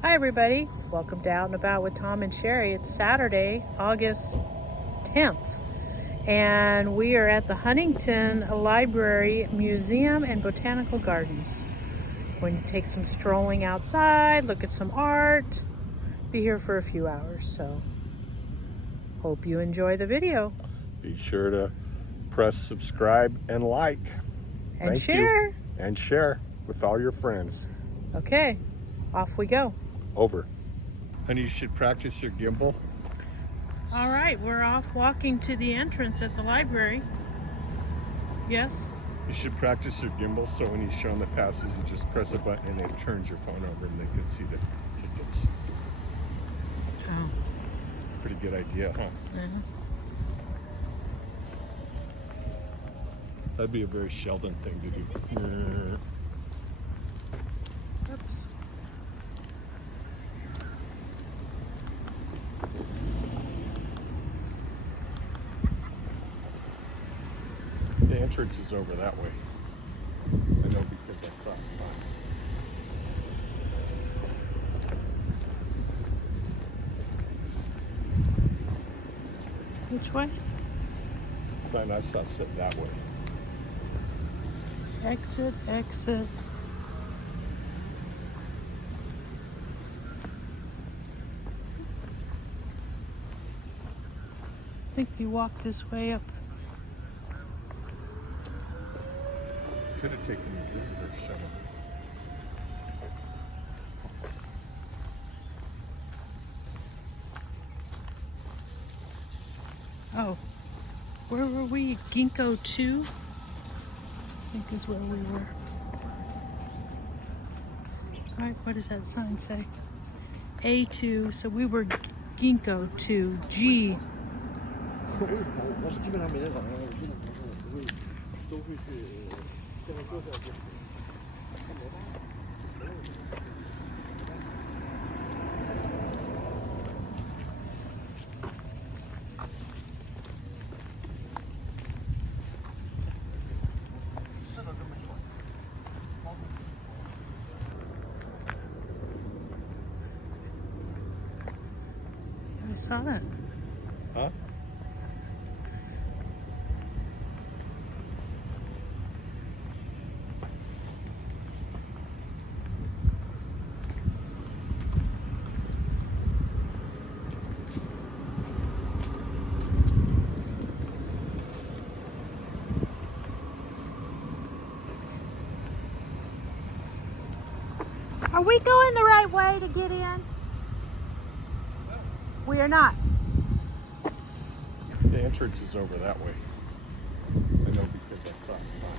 Hi everybody, welcome to Out and About with Tom and Sherry. It's Saturday, August 10th, and we are at the Huntington Library, Museum and Botanical Gardens. Going to take some strolling outside, look at some art, be here for a few hours, so hope you enjoy the video. Be sure to press subscribe and like. And Thank share. you. And share with all your friends. Okay, off we go. Over. Honey, you should practice your gimbal. All right, we're off walking to the entrance at the library. Yes? You should practice your gimbal so when you show them the passes, you just press a button and it turns your phone over and they can see the tickets. Oh. Pretty good idea, huh? Mm-hmm. That'd be a very Sheldon thing to do. Oops. The entrance is over that way. I know because I saw a sign. Which way? Sign I saw sit that way. Exit, exit. I think you walk this way up. Could have taken the visitor shuttle. Oh, where were we? Ginkgo 2? I think is where we were. All right, what does that sign say? A2, so we were Ginkgo 2, G. I saw that. Huh? Are we going the right way to get in? We are not. The entrance is over that way. I know because I saw a sign.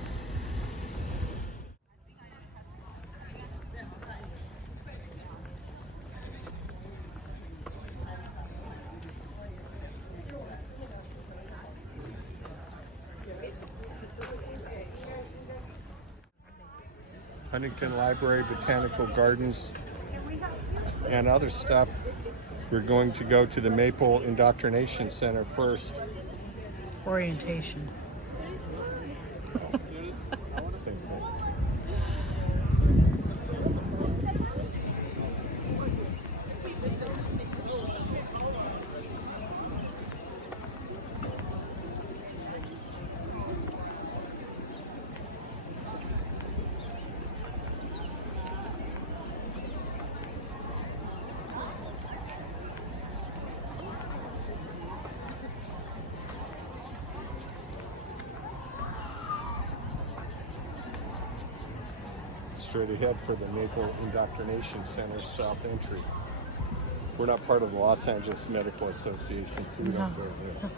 Huntington Library, Botanical Gardens, and other stuff. We're going to go to the Maple Indoctrination Center first. Orientation. Same thing. Straight ahead for the Maple Indoctrination Center South Entry. We're not part of the Los Angeles Medical Association, so we don't go there.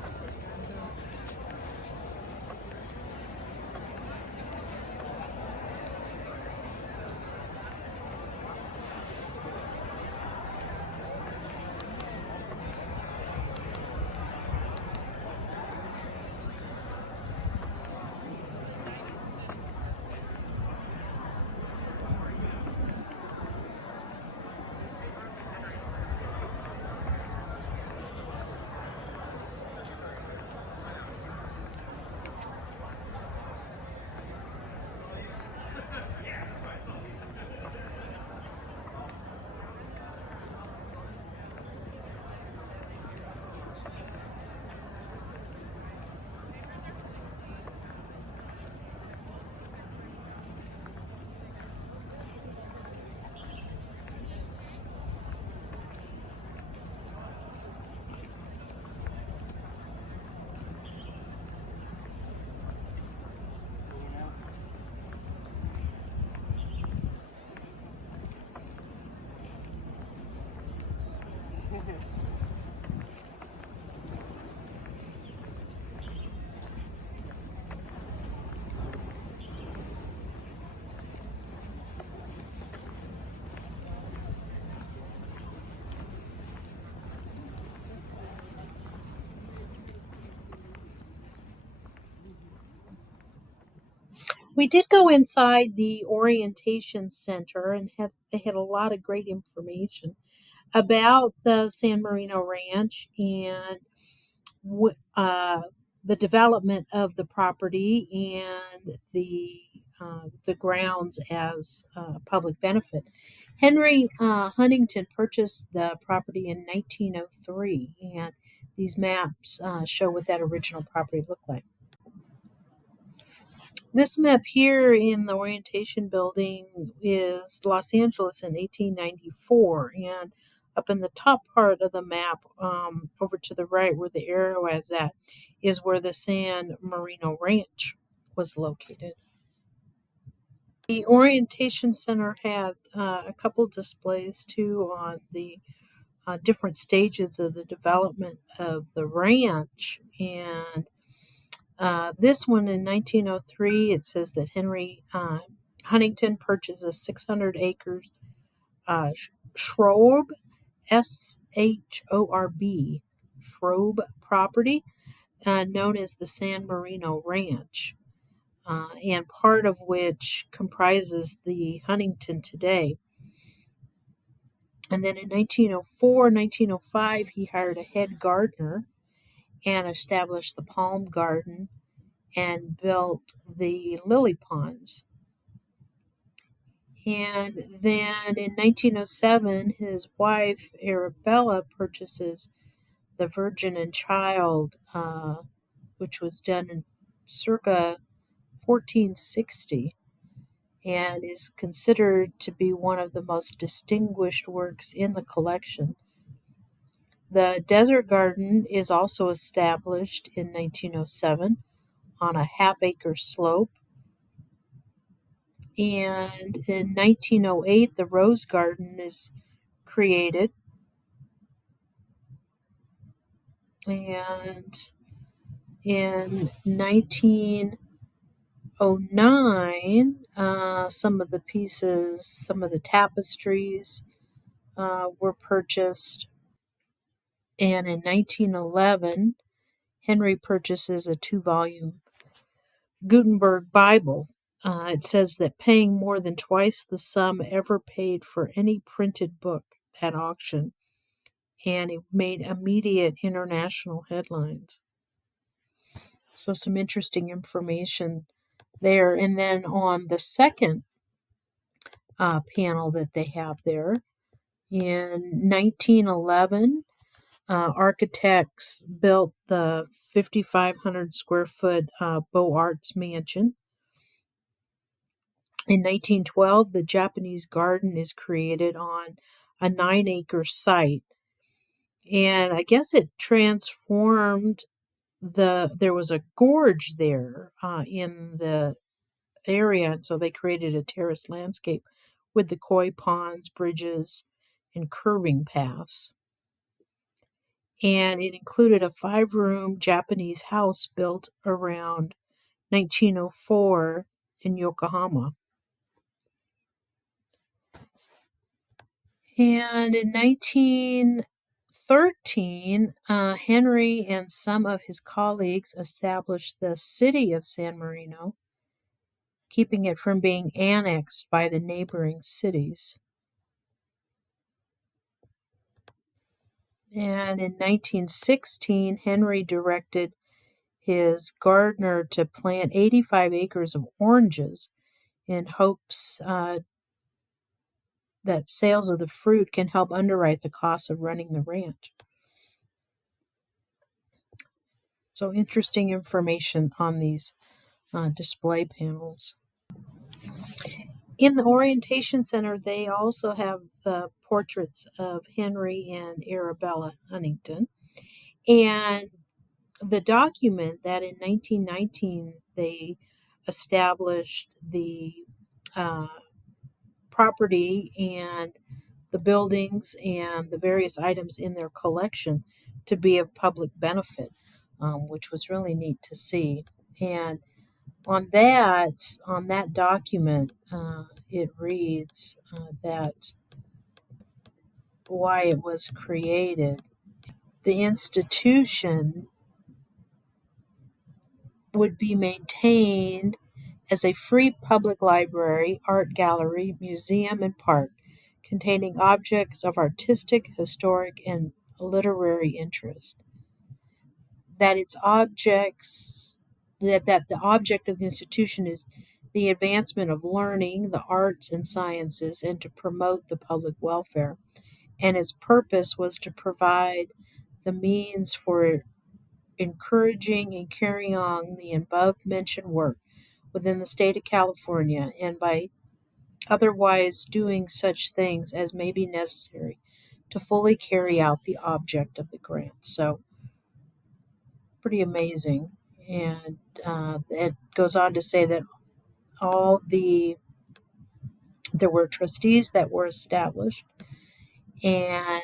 We did go inside the orientation center and they had a lot of great information about the San Marino Ranch and the development of the property and the grounds as public benefit. Henry Huntington purchased the property in 1903, and these maps show what that original property looked like. This map here in the orientation building is Los Angeles in 1894, and up in the top part of the map, over to the right where the arrow is at, is where the San Marino Ranch was located. The orientation center had a couple displays too on the different stages of the development of the ranch, and this one in 1903, it says that Henry Huntington purchased a 600 acres Schrob, Shorb, Schrob property, known as the San Marino Ranch, and part of which comprises the Huntington today. And then in 1904, 1905, he hired a head gardener and established the Palm Garden and built the lily ponds. And then in 1907, his wife, Arabella, purchases the Virgin and Child, which was done in circa 1460 and is considered to be one of the most distinguished works in the collection. The Desert Garden is also established in 1907 on a half-acre slope. And in 1908, the Rose Garden is created. And in 1909, some of the pieces, some of the tapestries were purchased. And in 1911, Henry purchases a 2-volume Gutenberg Bible. It says that paying more than twice the sum ever paid for any printed book at auction, and it made immediate international headlines. So some interesting information there. And then on the second panel that they have there, in 1911, architects built the 5,500 square foot Beaux Arts mansion. In 1912, the Japanese garden is created on a 9-acre site. And I guess it transformed there was a gorge there in the area. And so they created a terrace landscape with the koi ponds, bridges, and curving paths. And it included a 5-room Japanese house built around 1904 in Yokohama. And in 1913, Henry and some of his colleagues established the city of San Marino, keeping it from being annexed by the neighboring cities. And in 1916, Henry directed his gardener to plant 85 acres of oranges in hopes that sales of the fruit can help underwrite the costs of running the ranch. So interesting information on these display panels. In the orientation center, they also have the portraits of Henry and Arabella Huntington. And the document that in 1919 they established the property and the buildings and the various items in their collection to be of public benefit, which was really neat to see. And on that document, it reads that why it was created. The institution would be maintained as a free public library, art gallery, museum, and park containing objects of artistic, historic, and literary interest. That its objects that the object of the institution is the advancement of learning, the arts and sciences, and to promote the public welfare. And its purpose was to provide the means for encouraging and carrying on the above mentioned work within the state of California, and by otherwise doing such things as may be necessary to fully carry out the object of the grant. So, pretty amazing. And it goes on to say that all the there were trustees that were established, and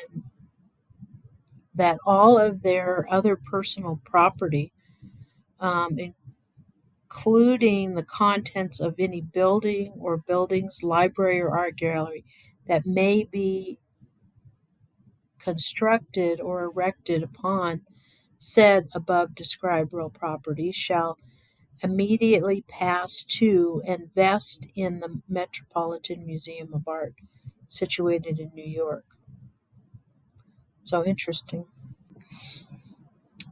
that all of their other personal property, including the contents of any building or buildings, library, or art gallery that may be constructed or erected upon said above described real property, shall immediately pass to and vest in the Metropolitan Museum of Art, situated in New York. So interesting.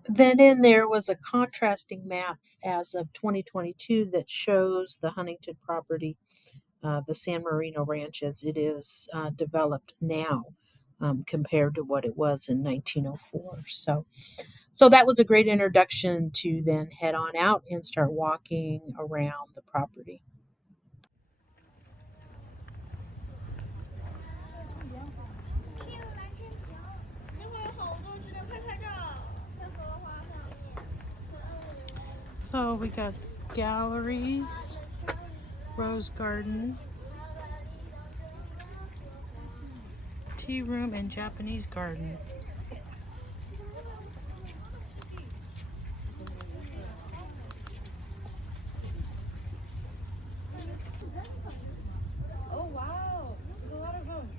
Then in there was a contrasting map as of 2022 that shows the Huntington property, the San Marino Ranch, as it is developed now, compared to what it was in 1904. So that was a great introduction to then head on out and start walking around the property. So we got galleries, rose garden, tea room, and Japanese garden. Oh wow, there's a lot of them.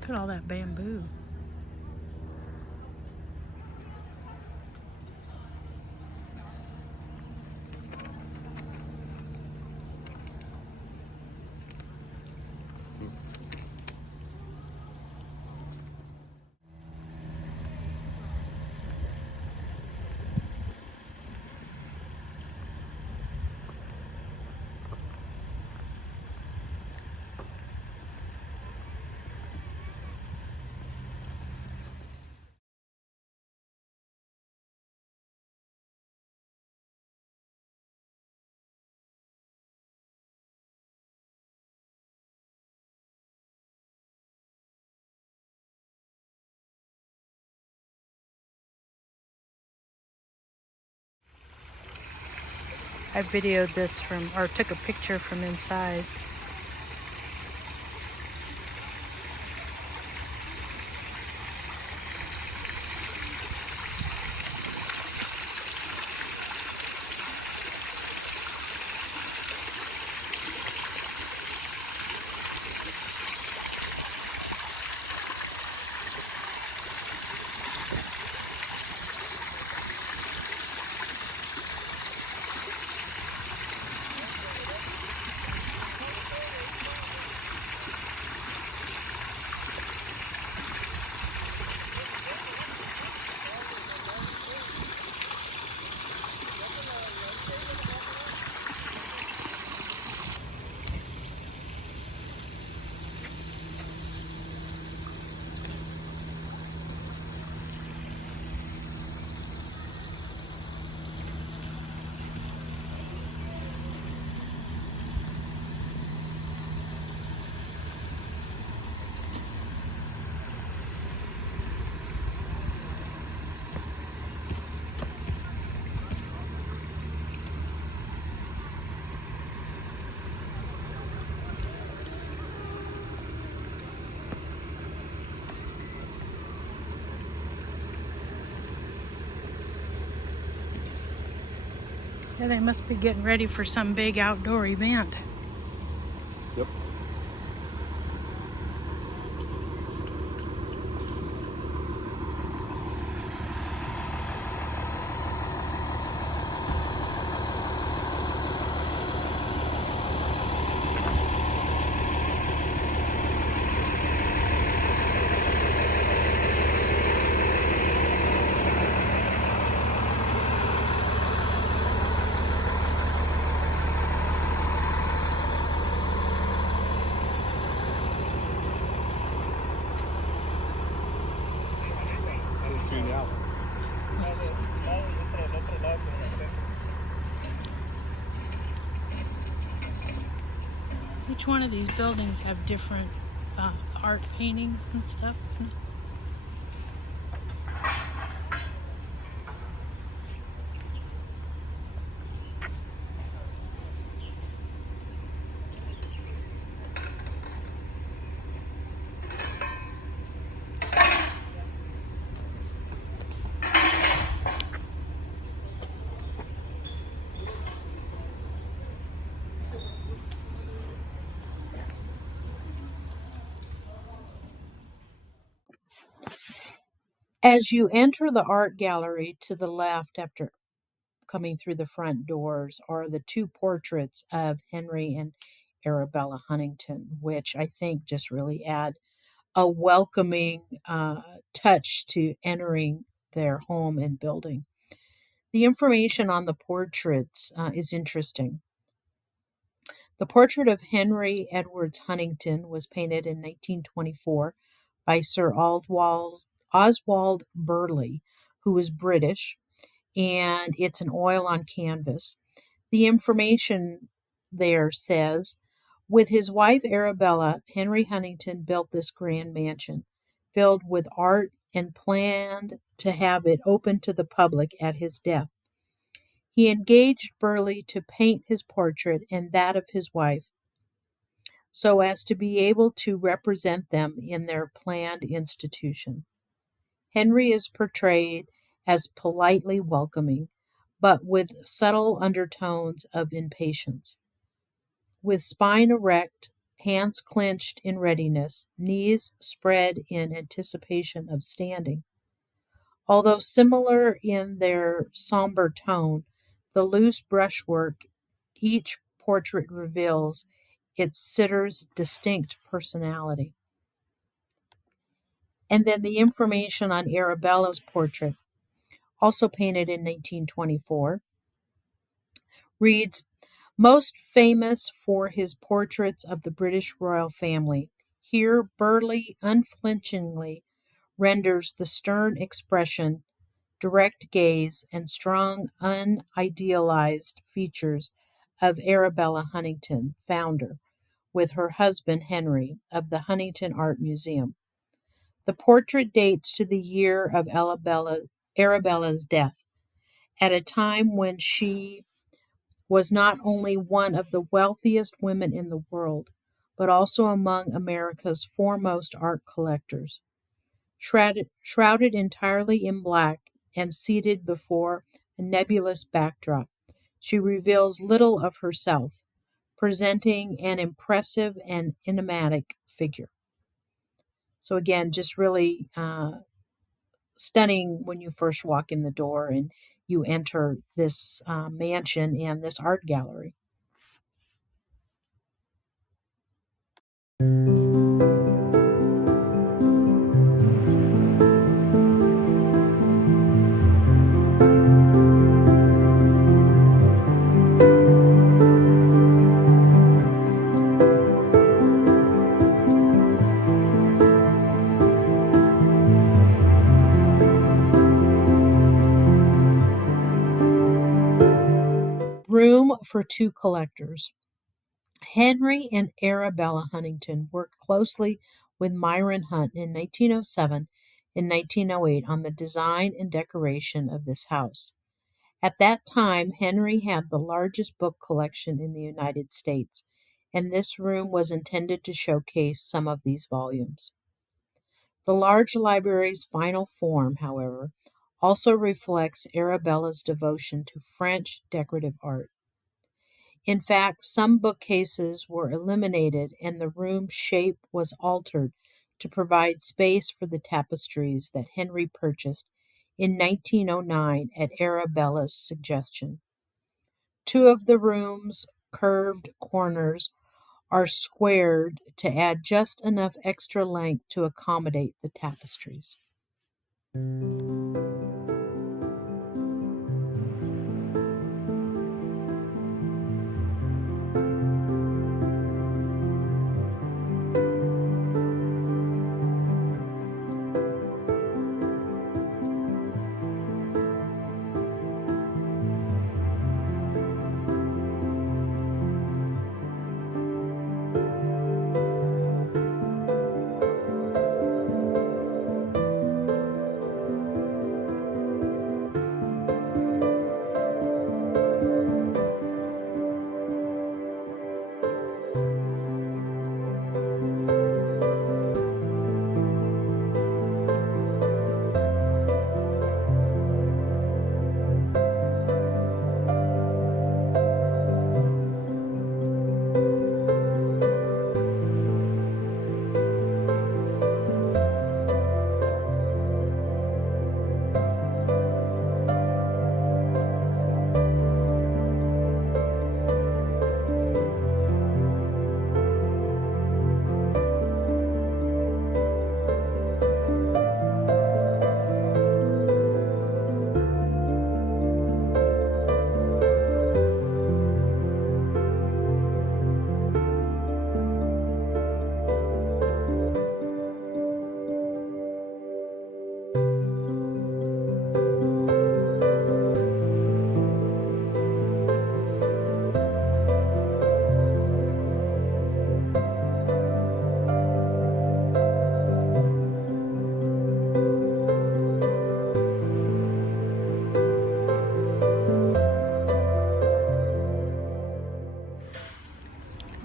Look at all that bamboo. I videoed this from, or took a picture from inside. Yeah, they must be getting ready for some big outdoor event. Yep. Now. Each one of these buildings have different art paintings and stuff. As you enter the art gallery to the left after coming through the front doors are the two portraits of Henry and Arabella Huntington, which I think just really add a welcoming touch to entering their home and building. The information on the portraits is interesting. The portrait of Henry Edwards Huntington was painted in 1924 by Sir Oswald Burley, who was British, and it's an oil on canvas. The information there says, with his wife Arabella, Henry Huntington built this grand mansion filled with art and planned to have it open to the public at his death. He engaged Burley to paint his portrait and that of his wife so as to be able to represent them in their planned institution. Henry is portrayed as politely welcoming, but with subtle undertones of impatience. With spine erect, hands clenched in readiness, knees spread in anticipation of standing. Although similar in their somber tone, the loose brushwork each portrait reveals its sitter's distinct personality. And then the information on Arabella's portrait, also painted in 1924, reads, most famous for his portraits of the British royal family, here Burley unflinchingly renders the stern expression, direct gaze, and strong, unidealized features of Arabella Huntington, founder, with her husband Henry, of the Huntington Art Museum. The portrait dates to the year of Arabella's death, at a time when she was not only one of the wealthiest women in the world, but also among America's foremost art collectors. Shrouded entirely in black and seated before a nebulous backdrop, she reveals little of herself, presenting an impressive and enigmatic figure. So, again, just really stunning when you first walk in the door and you enter this mansion and this art gallery. Room for two collectors. Henry and Arabella Huntington worked closely with Myron Hunt in 1907 and 1908 on the design and decoration of this house. At that time, Henry had the largest book collection in the United States, and this room was intended to showcase some of these volumes. The large library's final form, however, also reflects Arabella's devotion to French decorative art. In fact, some bookcases were eliminated and the room shape was altered to provide space for the tapestries that Henry purchased in 1909 at Arabella's suggestion. Two of the room's curved corners are squared to add just enough extra length to accommodate the tapestries.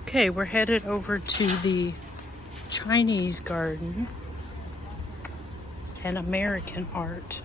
Okay, we're headed over to the Chinese garden and American art.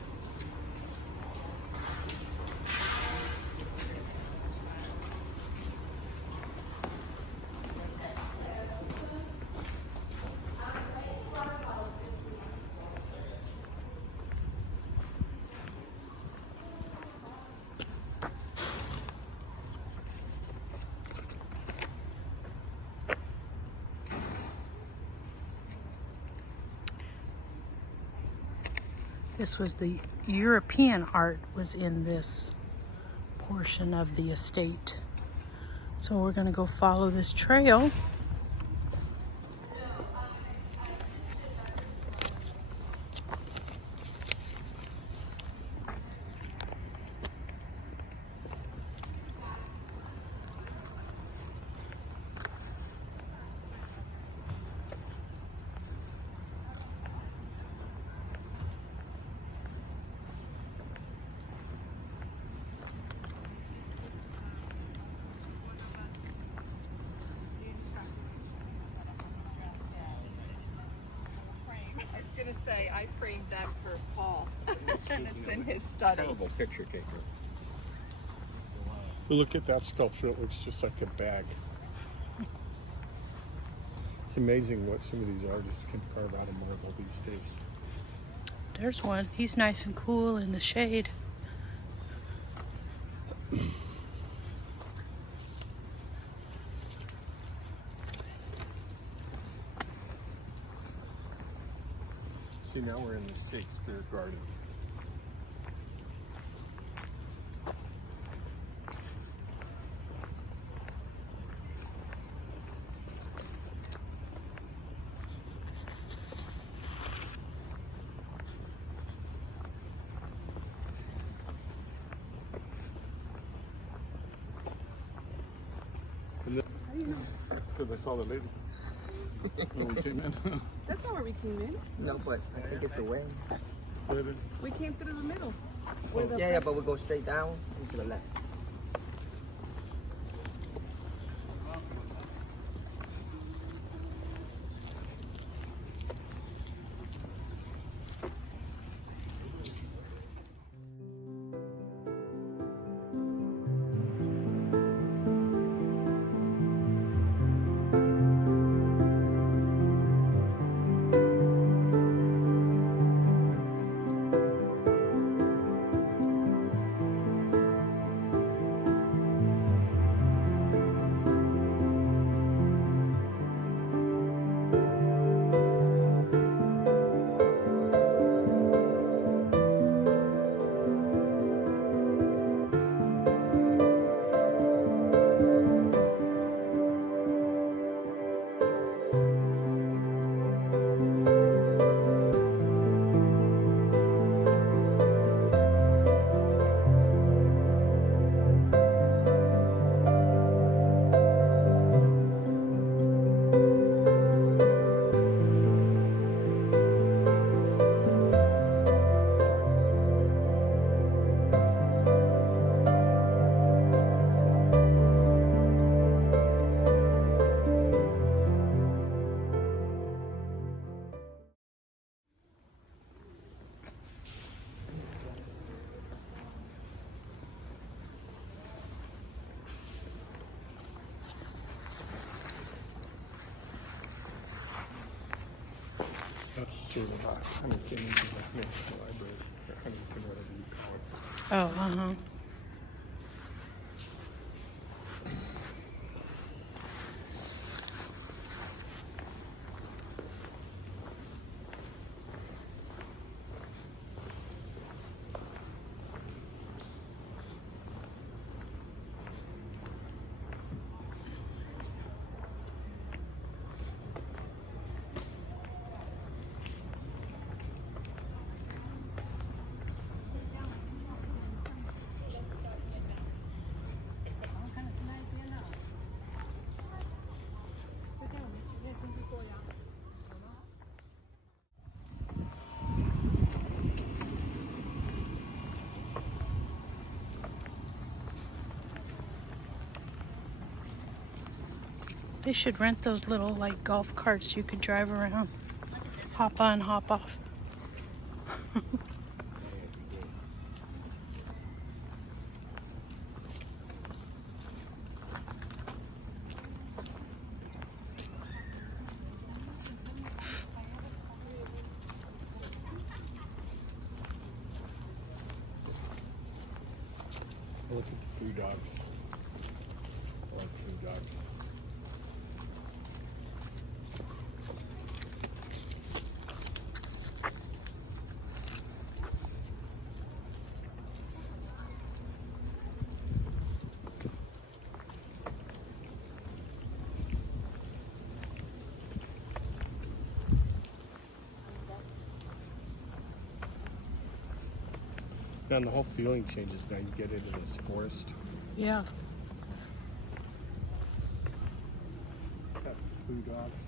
This was the European art was in this portion of the estate. So we're going to go follow this trail. I was gonna say I framed that for Paul, and it's in his study. Terrible picture taker. Look at that sculpture, it looks just like a bag. It's amazing what some of these artists can carve out of marble these days. There's one. He's nice and cool in the shade. See, now we're in the Shakespeare Garden. Because I saw the lady when we came in. That's not where we came in. No, but I think it's the way. We came through the middle. Yeah, but we go straight down and to the left. That's sort of a Huntington National Library, or Huntington, whatever you call it. Oh, uh-huh. They should rent those little like golf carts you could drive around. Hop on, hop off. Look at the food dogs. I like food dogs. And the whole feeling changes now. You get into this forest. Yeah. Got food dogs.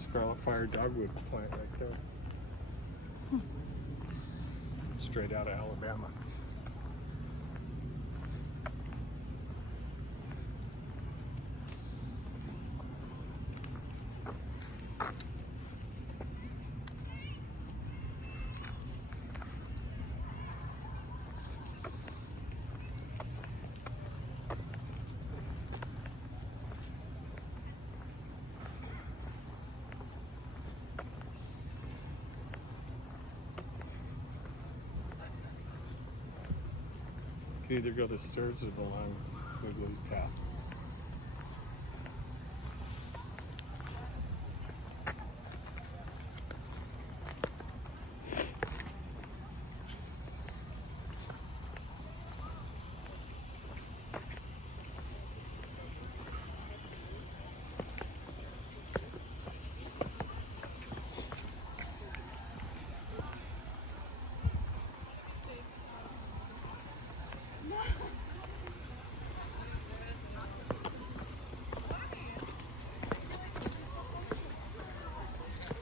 Scarlet fire dogwood plant right there. Straight out of Alabama. You can either go the stairs or the long wiggly path.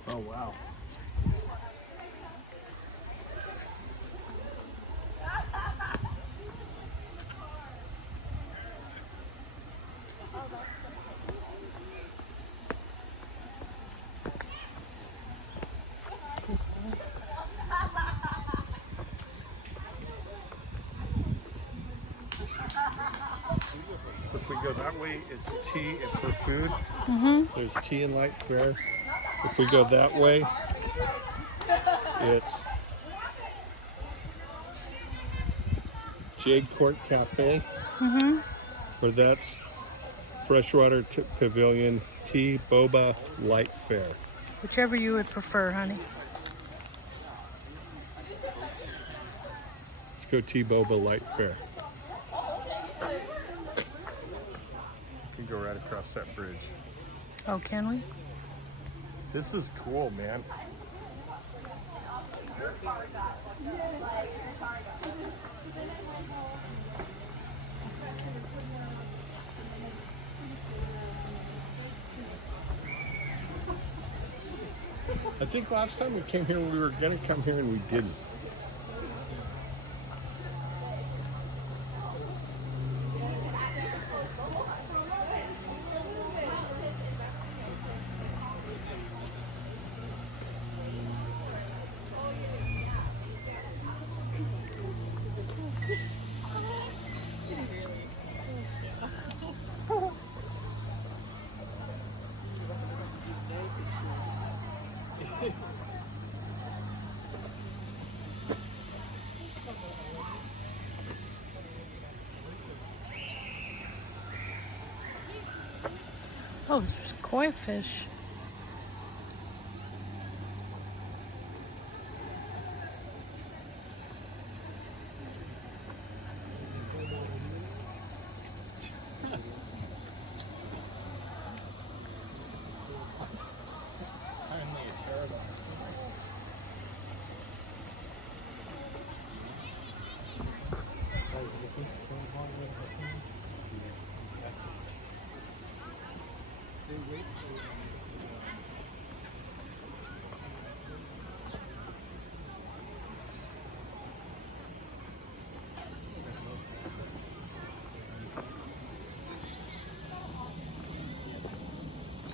Oh wow. So if we go that way, it's tea for food. There's tea and light fare. If we go that way, it's Jade Court Cafe, where that's freshwater pavilion, tea, boba, light fare. Whichever you would prefer, honey. Let's go tea, boba, light fare. We can go right across that bridge. Oh, can we? This is cool, man. I think last time we came here, we were going to come here and we didn't. Oh, there's koi fish.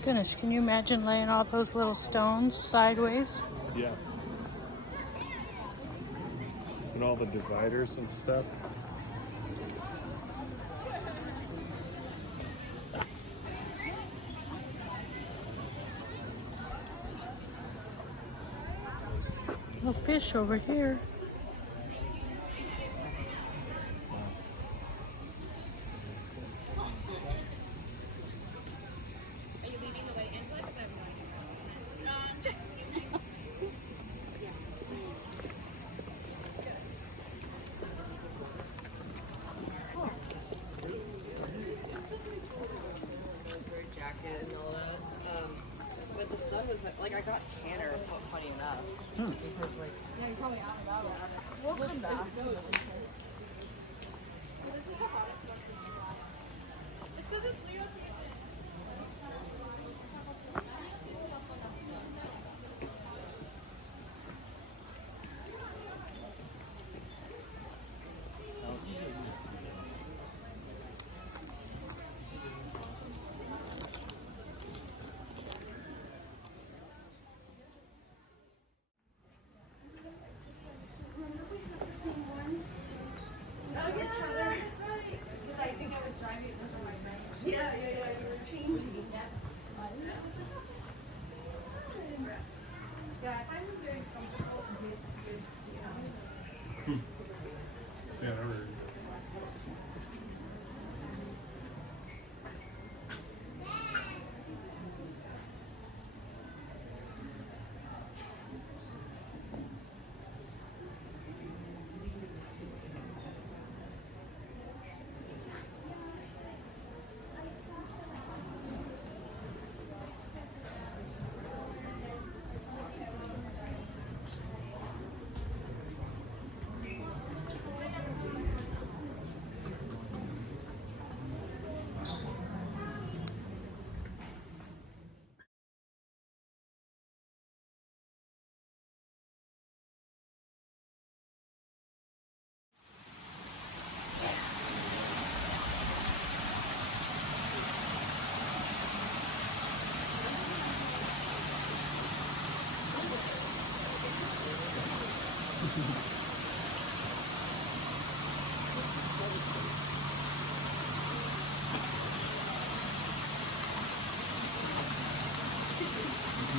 Goodness, can you imagine laying all those little stones sideways? Yeah. And all the dividers and stuff. No fish over here. Jacket and all that. But the sun was like I got tanner, funny enough. Because like yeah, you probably out about it. We'll come back. This is the hottest one. It's because it's Leo season. Yeah, I heard.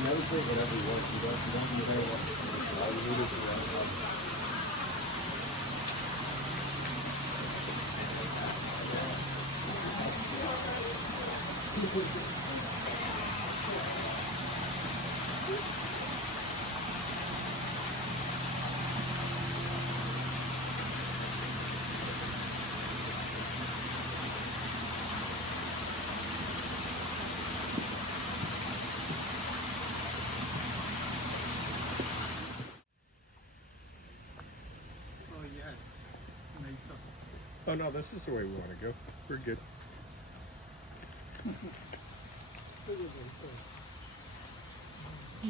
never say whatever you want. You don't need to all you need is to Oh no, this is the way we want to go. We're good.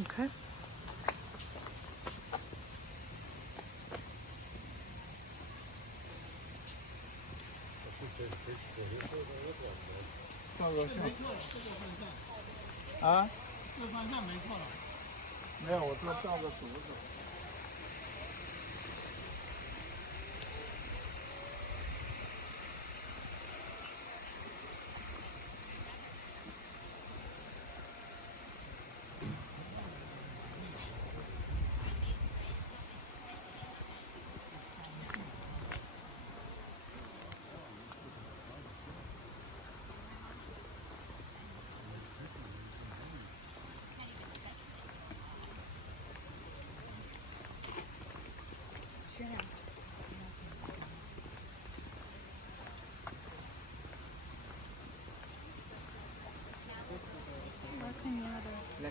Okay.啊？这方向没错了。没有，我说照着图走。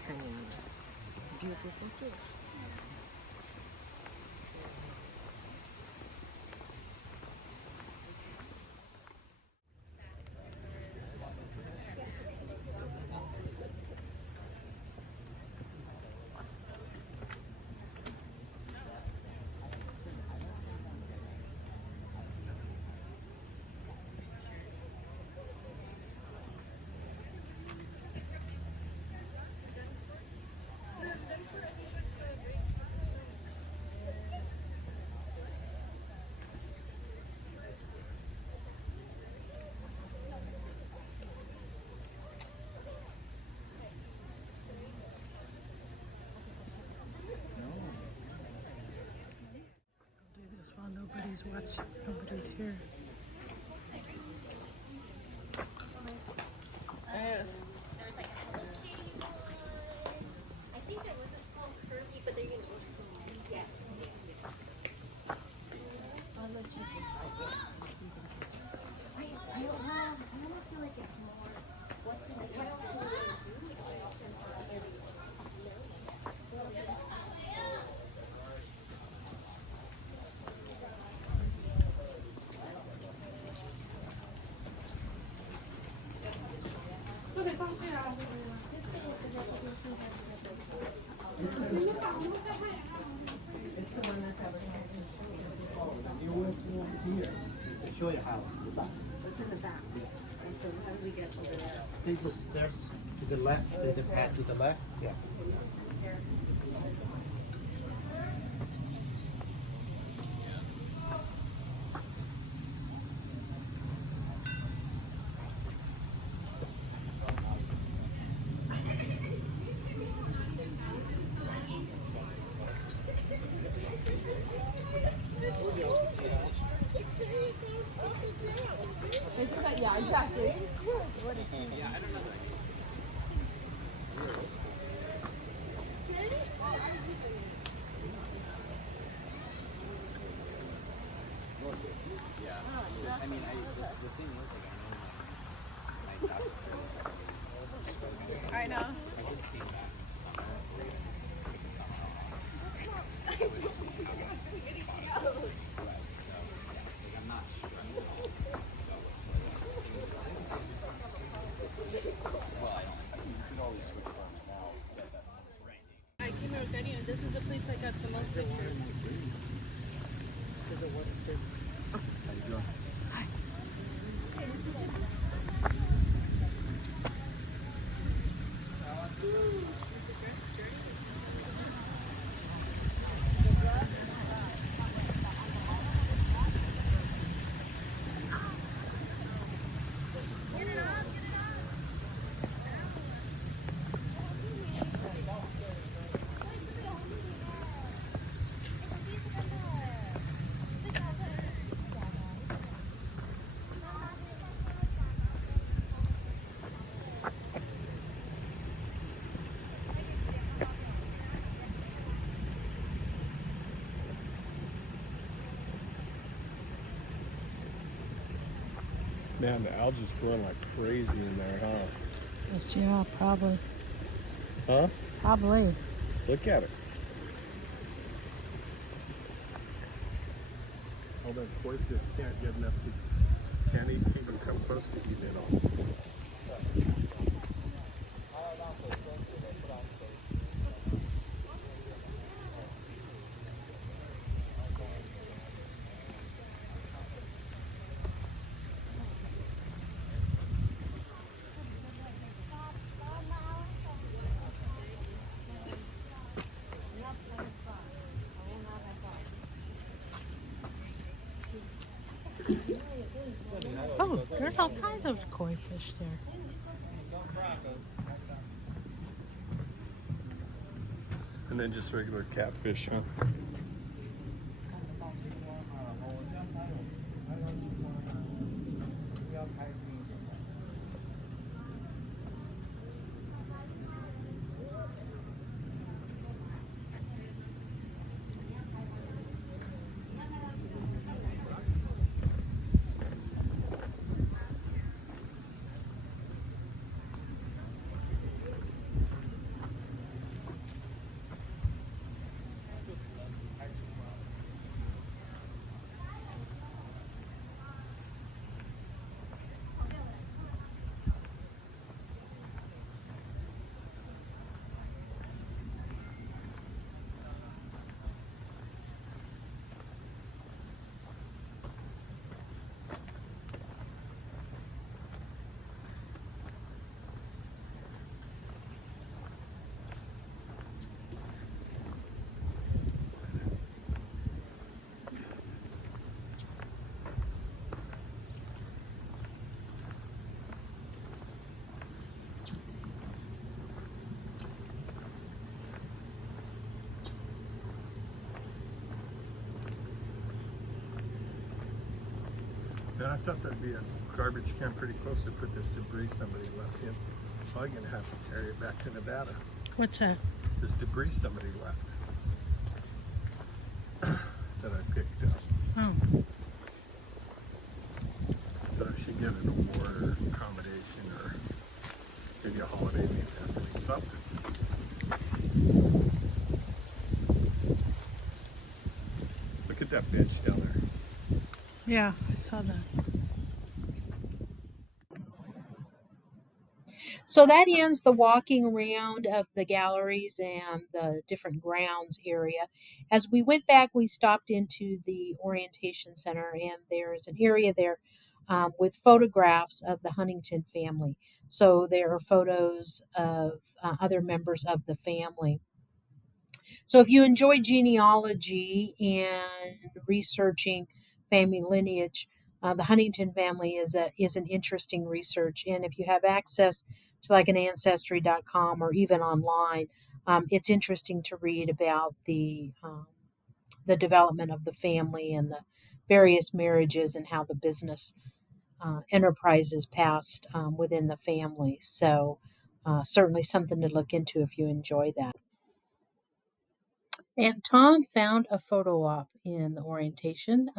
hanging beautiful fish. Do this while nobody's watching, nobody's here. Yes. There's like a Hello Kitty one. I think there was a small curly, but they're gonna go small. Yeah. I'll let you decide what you think is. I don't know. I almost feel like it's more. What's in the I don't know what it's really option for other Show you how. What's in the back? And so how do we get over there? Take the stairs to the left, take the path to the left. Yeah. It's just like, yeah, exactly. I mean, the thing is, like, I know my I know. I just came back in the summer, took the summer off. So, like, I'm not stressed at all about well, I don't. You can always switch farms now, but that summer's raining. I came out with Eddie, and this is the place I got the most pictures. How you doing? Man, the algae's growing like crazy in there, huh? Yeah, probably. Huh? Probably. Look at it. All that pork just can't get enough to, can't even come close to eating it all. Oh, there's all kinds of koi fish there. And then just regular catfish, huh? And I thought that'd be a garbage can pretty close to put this debris somebody left in. Probably gonna have to carry it back to Nevada. What's that? This debris somebody left that I picked up. Oh. So I should get an award or accommodation or maybe a holiday maybe after something. Look at that bench down there. Yeah, I saw that. So that ends the walking around of the galleries and the different grounds area. As we went back, we stopped into the orientation center, and there's an area there with photographs of the Huntington family. So there are photos of other members of the family. So if you enjoy genealogy and researching family lineage, the Huntington family is an interesting research. And if you have access to like an ancestry.com or even online, it's interesting to read about the development of the family and the various marriages and how the business enterprises passed within the family. So certainly something to look into if you enjoy that. And Tom found a photo op in the orientation,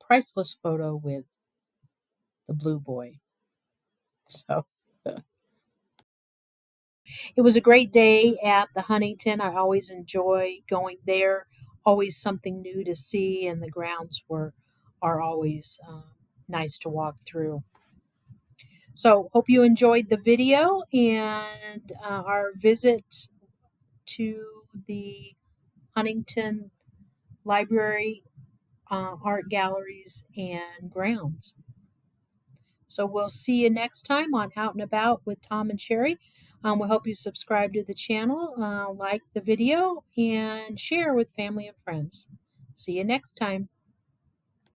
priceless photo with the blue boy. So it was a great day at the Huntington. I always enjoy going there. Always something new to see, and the grounds are always nice to walk through. So hope you enjoyed the video and our visit to the Huntington Library, art galleries, and grounds. So we'll see you next time on Out and About with Tom and Sherry. We hope you subscribe to the channel, like the video, and share with family and friends. See you next time.